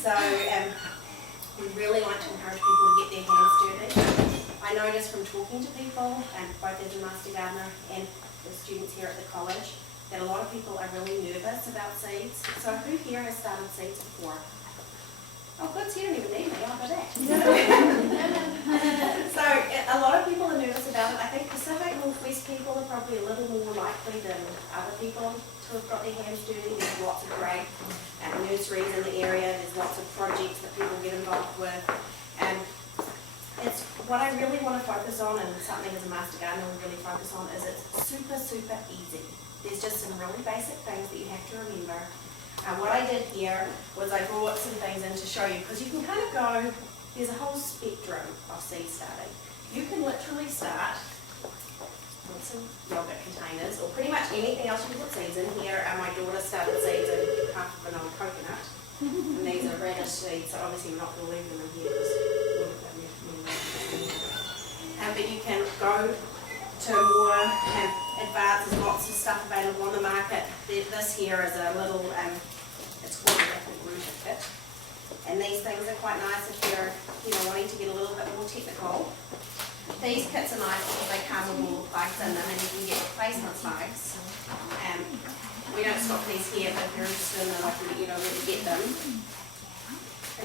So we really like to encourage people to get their hands dirty. I noticed from talking to people, both as a Master Gardener and the students here at the college, that a lot of people are really nervous about seeds. So who here has started seeds before? Oh good, so you don't even need me, I'll go back. So a lot of people are nervous about it. I think Pacific Northwest people are probably a little more likely than other people to have got their hands dirty. There's lots of great nurseries in the area, there's lots of projects that people get involved with. It's what I really want to focus on, and something as a Master Gardener we really focus on, is it's super, super easy. There's just some really basic things that you have to remember. What I did here was I brought some things in to show you, because you can kind of go, there's a whole spectrum of seed starting. You can literally start with some yogurt containers, or pretty much anything else you can put seeds in. Here, my daughter started seeds in half of an old coconut, and these are radish seeds, so obviously we're not going to leave them in here because but you can go to more advanced. There's lots of stuff available on the market. This here is a little, it's called a rapid rooter kit. And these things are quite nice if you're wanting to get a little bit more technical. These kits are nice because they come with all the plugs in them, and you can get replacement plugs. We don't stock these here, but if you're interested in them, I can let you know where to get them.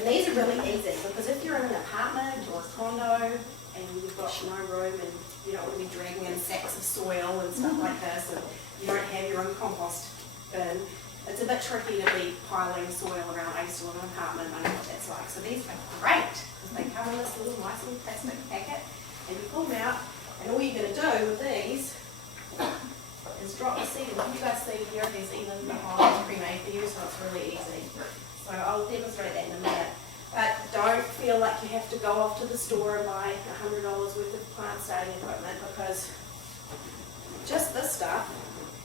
And these are really easy because if you're in an apartment or a condo and you've got no room and you don't want to be dragging in sacks of soil and stuff like this, and you don't have your own compost bin, it's a bit tricky to be piling soil around. I used to live in an apartment, I know what that's like. So these are great because they come in this little nice little plastic packet, and you pull them out, and all you're going to do with these is drop the seed in. You guys see here, there's even the hole pre-made for you, so it's really easy. So I'll demonstrate that in a minute. But don't feel like you have to go off to the store and buy $100 worth of plant starting equipment, because just this stuff,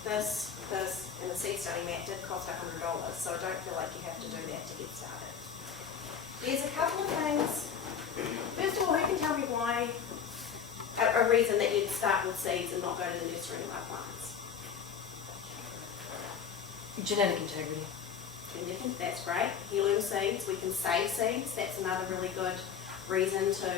this, and the seed starting mat did cost $100, so don't feel like you have to do that to get started. There's a couple of things. First of all, who can tell me why, a reason that you'd start with seeds and not go to the nursery and buy plants? Genetic integrity. That's great. Heirloom seeds, we can save seeds. That's another really good reason to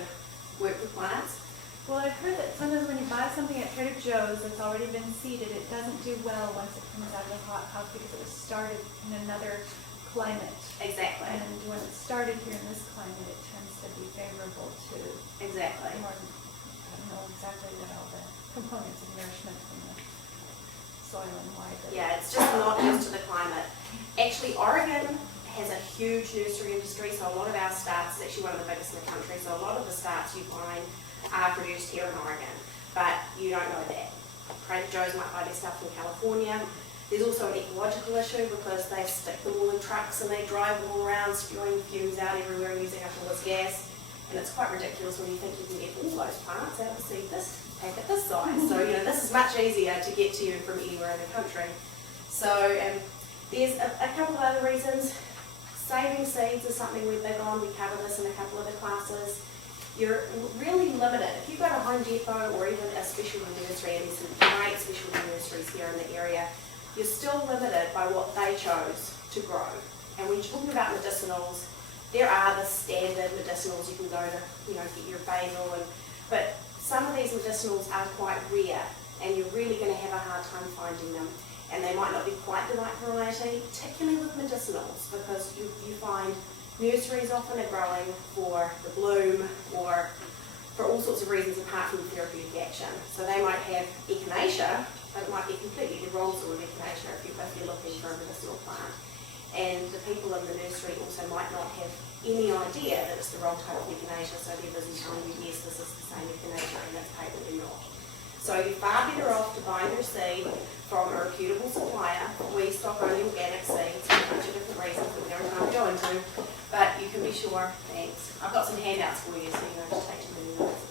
work with plants. Well, I've heard that sometimes when you buy something at Trader Joe's that's already been seeded, it doesn't do well once it comes out of the hothouse because it was started in another climate. Exactly. And when it's started here in this climate, it tends to be favorable to exactly. More, I don't know exactly what all the components of nourishment from the soil and why. Yeah, it's just not used to the climate. Actually, Oregon has a huge nursery industry, so a lot of our starts is actually one of the biggest in the country, so a lot of the starts you find are produced here in Oregon, but you don't know that. Trader Joe's might buy their stuff from California. There's also an ecological issue because they stick them all in trucks and they drive them all around spewing fumes out everywhere and using up all this gas, and it's quite ridiculous when you think you can get all those plants out of seed this packet this size. So this is much easier to get to you from anywhere in the country. So there's a couple of other reasons. Saving seeds is something we're big on. We cover this in a couple of the classes. You're really limited. If you go to Home Depot or even a specialty nursery, and there's some great specialty nurseries here in the area, you're still limited by what they chose to grow. And when you're talking about medicinals, there are the standard medicinals you can go to, get your basil, but some of these medicinals are quite rare, and you're really going to have a hard time finding them. And they might not be quite the right variety, particularly with medicinals, because you find nurseries often are growing for the bloom or for all sorts of reasons apart from therapeutic action. So they might have echinacea, but it might be completely the wrong sort of echinacea if you're looking for a medicinal plant. And the people in the nursery also might not have any idea that it's the wrong type of echinacea, so they're busy telling you, yes, this is the same echinacea, and that's patently not. So you're far better off to buy your seed from a reputable supplier. We stock only organic seeds for a bunch of different reasons that we don't have to go into, but you can be sure, thanks. I've got some handouts for you so you don't just take too many notes.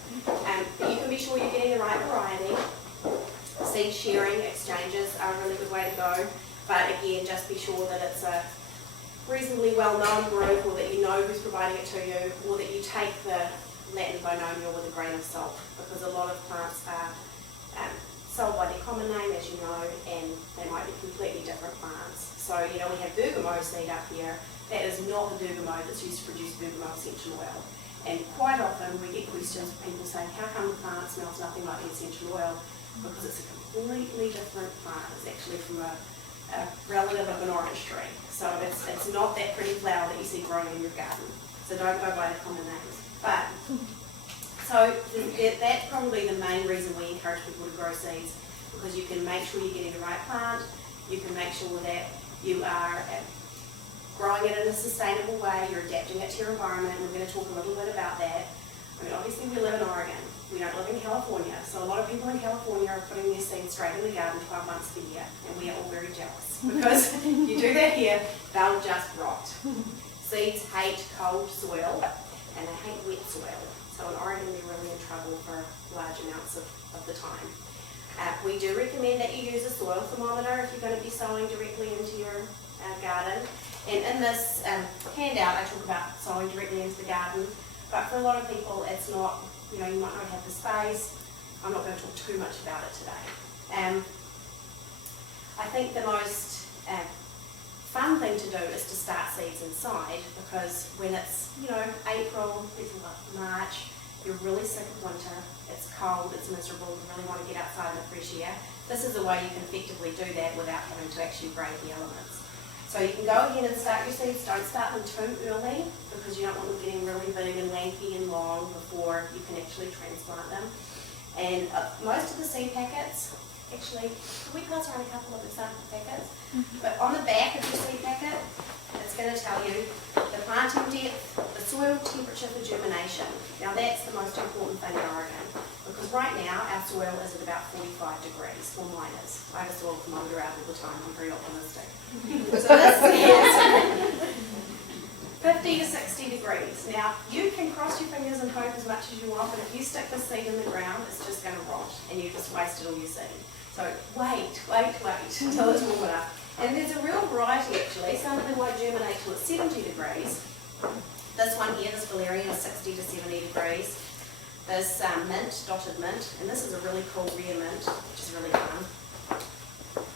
But you can be sure you're getting the right variety. Seed sharing exchanges are a really good way to go, but again, just be sure that it's a reasonably well-known group, or that you know who's providing it to you, or that you take the Latin binomial with a grain of salt, because a lot of plants are sold by their common name, as you know, and they might be completely different plants. So, we have bergamot seed up here. That is not the bergamot that's used to produce bergamot essential oil. And quite often we get questions from people saying, how come the plant smells nothing like the essential oil? Because it's a completely different plant. It's actually from a relative of an orange tree. So it's not that pretty flower that you see growing in your garden. So don't go by the common names. But, so that's probably the main reason we encourage people to grow seeds, because you can make sure you're getting the right plant, you can make sure that you are growing it in a sustainable way, you're adapting it to your environment. We're going to talk a little bit about that. Obviously we live in Oregon. We don't live in California. So a lot of people in California are putting their seeds straight in the garden 12 months of the year, and we are all very jealous. Because if you do that here, they'll just rot. Seeds hate cold soil, and they hate wet soil. So in Oregon, we're really in trouble for large amounts of the time. We do recommend that you use a soil thermometer if you're going to be sowing directly into your garden. And in this handout, I talk about sowing directly into the garden. But for a lot of people, it's not, you might not have the space. I'm not going to talk too much about it today. I think the most fun thing to do is to start seeds inside, because when it's, April, it's March, you're really sick of winter, it's cold, it's miserable, you really want to get outside in the fresh air. This is a way you can effectively do that without having to actually break the elements. So you can go ahead and start your seeds. Don't start them too early, because you don't want them getting really big and lanky and long before you can actually transplant them. And most of the seed packets, actually, can we pass around a couple of example packets? But on the back of your seed packet, it's going to tell you the planting depth, the soil temperature for germination. Now that's the most important thing in Oregon, because right now our soil is at about 45 degrees, or minus. I have a soil thermometer out all the time, I'm very optimistic. So this is 50 to 60 degrees. Now you can cross your fingers and hope as much as you want, but if you stick the seed in the ground, it's just going to rot, and you've just wasted all your seed. So wait until it's warm enough. And there's a real variety actually. Some of them won't germinate till it's 70 degrees. This one here, this valerian, is 60 to 70 degrees. There's mint, dotted mint, and this is a really cool rare mint, which is really fun.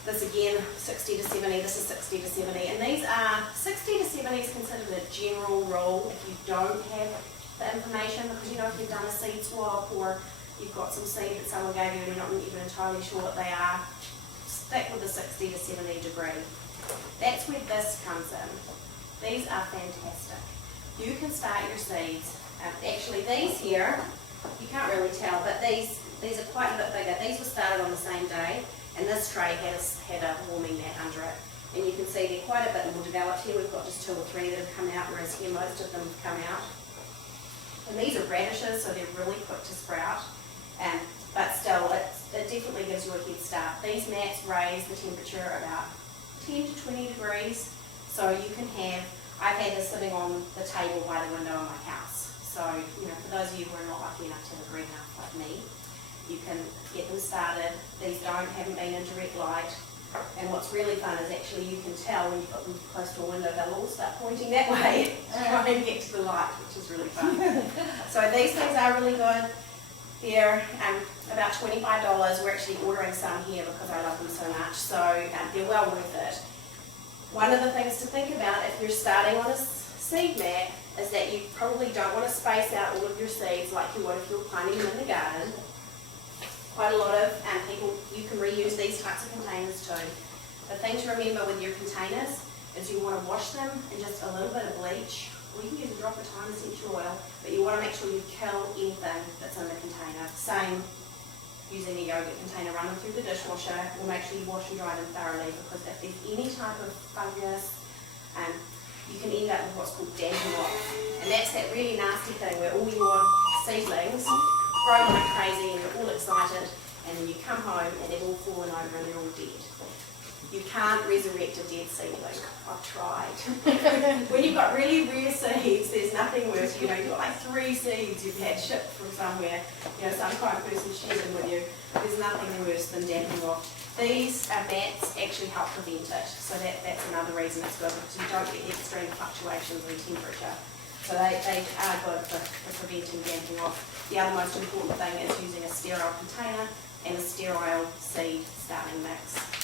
This again, 60 to 70, this is 60 to 70, and these are, 60 to 70 is considered a general rule if you don't have the information, because if you've done a seed swap or you've got some seed that someone gave you and you're not even entirely sure what they are, stick with the 60 to 70 degree. That's where this comes in. These are fantastic. You can start your seeds. Actually, these here, you can't really tell, but these are quite a bit bigger. These were started on the same day, and this tray had a warming mat under it. And you can see they're quite a bit more developed here. We've got just 2 or 3 that have come out, whereas here most of them have come out. And these are radishes, so they're really quick to sprout. But still, it definitely gives you a head start. These mats raise the temperature about 10 to 20 degrees. So you can have, I've had this sitting on the table by the window in my house. So, for those of you who are not lucky enough to have a greenhouse like me, you can get them started. These haven't been in direct light. And what's really fun is actually you can tell when you put them close to a window, they'll all start pointing that way to try and get to the light, which is really fun. So these things are really good. They're about $25. We're actually ordering some here because I love them so much. So they're well worth it. One of the things to think about if you're starting on a seed mat is that you probably don't want to space out all of your seeds like you would if you were planting them in the garden. Quite a lot of people, you can reuse these types of containers too. The thing to remember with your containers is you want to wash them in just a little bit of bleach, or you can use a drop of thyme essential oil, but you want to make sure you kill anything that's in the container. Same using a yogurt container, run them through the dishwasher. We'll make sure you wash and dry them thoroughly, because if there's any type of fungus, you can end up with what's called damping off. And that's that really nasty thing where all your seedlings grow like crazy and you're all excited, and then you come home and they've all fallen over and they're all dead. You can't resurrect a dead seedling. I've tried. When you've got really rare seeds, there's nothing worse. You've got like 3 seeds you've had shipped from somewhere, some kind of person shared them with you. There's nothing worse than damping off. These mats actually help prevent it, so that's another reason it's good, because you don't get the extreme fluctuations in temperature. So they are good for preventing damping off. The other most important thing is using a sterile container and a sterile seed starting mix.